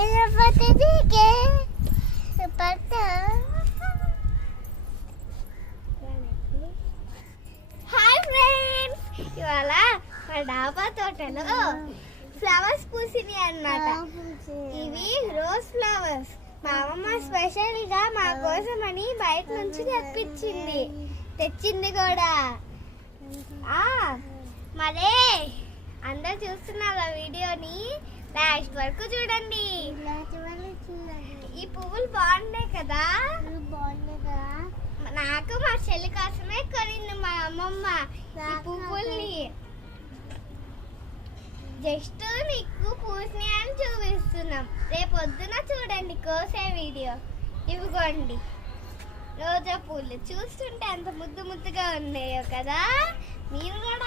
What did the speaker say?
Hi friends, ఇవాళ మా డాబా తోటలో ఫ్లవర్స్ పూసినాయి అన్నమాట. ఇవి రోజ్ ఫ్లవర్స్. మా అమ్మమ్మ స్పెషల్ గా మా కోసం అని బయట నుంచి తెచ్చింది కూడా. మరే అందరు చూస్తున్నారు ఆ వీడియోని, లాస్ట్ వరకు చూడండి. ఈ పువ్వులు బాగున్నాయి కదా. నాకు మా చెల్లి కోసమే కొనింది మా అమ్మమ్మ ఈ పువ్వుల్ని. జస్ట్ మీకు పూసినాయి అని చూపిస్తున్నాం. రేపు పొద్దున చూడండి కోసే వీడియో. ఇవిగోండి రోజా పూలు. చూస్తుంటే ఎంత ముద్దు ముద్దుగా ఉన్నాయో కదా. మీరు కూడా